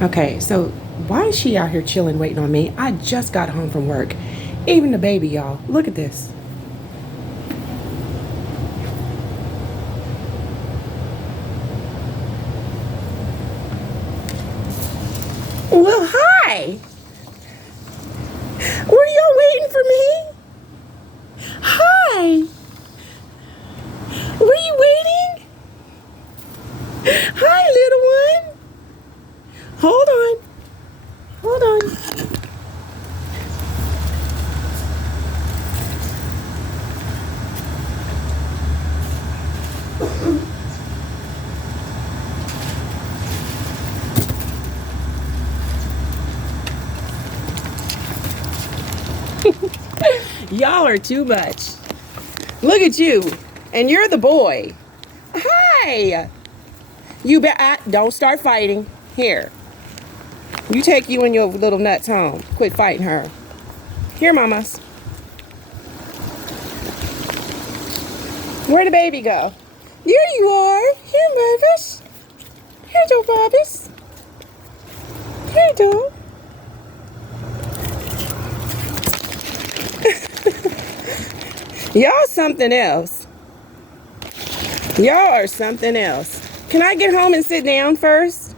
Okay, so why is she out here chilling, waiting on me? I just got home from work. Even the baby, y'all. Look at this. Well, hi. Were y'all waiting for me? Hi. Were you waiting? Hi, little one. Hold on. Hold on. Y'all are too much. Look at you. And you're the boy. Hi. Don't start fighting. Here. You take you and your little nuts home. Quit fighting her. Here, mamas. Where'd the baby go? Here you are. Here, Mavis. Here, Joe Bobbies. Here, Joe. Y'all something else. Y'all are something else. Can I get home and sit down first?